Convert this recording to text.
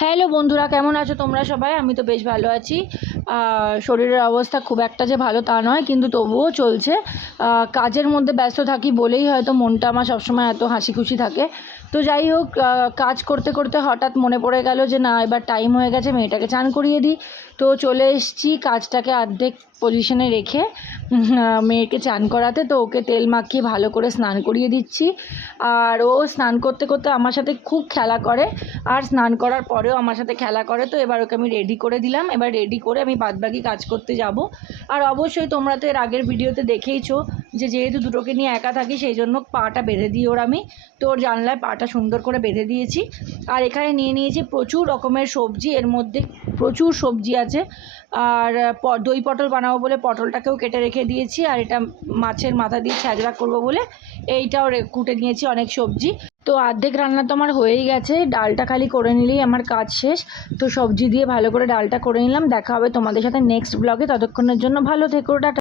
Hello বন্ধুরা, কেমন আছো তোমরা সবাই? আমি তো বেশ ভালো আছি। শরীরের অবস্থা খুব একটা যে ভালো তা নয়, কিন্তু তবুও চলছে। কাজের মধ্যে ব্যস্ত থাকি বলেই হয়তো মনটা আমার সবসময় এত হাসি খুশি থাকে। তো যাই হোক, কাজ করতে করতে হঠাৎ মনে পড়ে গেল যে না, এবার টাইম হয়ে গেছে, মেয়েটাকে চান করিয়ে দিই। তো চলে এসেছি কাজটাকে অর্ধেক পজিশনে রেখে মেয়েকে চান করাতে। তো ওকে তেল মাখিয়ে ভালো করে স্নান করিয়ে দিচ্ছি। আর ও স্নান করতে করতে আমার সাথে খুব খেলা করে, আর স্নান করার পরেও আমার সাথে খেলা করে। তো এবার ওকে আমি রেডি করে দিলাম। এবার রেডি করে আমি বাদবাকি কাজ করতে যাব। আর অবশ্যই তোমরা তো এর আগের ভিডিওতে দেখেইছো যে যেহেতু দুটোকে নিয়ে একা থাকি, সেই জন্য পাটা বেঁধে দিই ওর আমি। তো ওর জানলায় পাটা সুন্দর করে বেঁধে দিয়েছি। আর এখানে নিয়ে নিয়েছি প্রচুর রকমের সবজি, এর মধ্যে প্রচুর সবজি আছে। আর দই পটল বানাবো বলে পটলটাকেও কেটে রেখে দিয়েছি। আর এটা মাছের মাথা দিয়ে ছ্যাঁচড়া করবো বলে এইটাও কুটে নিয়েছি, অনেক সবজি। তো অর্ধেক রান্না তো আমার হয়েই গেছে, ডালটা খালি করে নিলেই আমার কাজ শেষ। তো সবজি দিয়ে ভালো করে ডালটা করে নিলাম। দেখা হবে তোমাদের সাথে নেক্সট ব্লগে। ততক্ষণের জন্য ভালো থেকো, টাটা।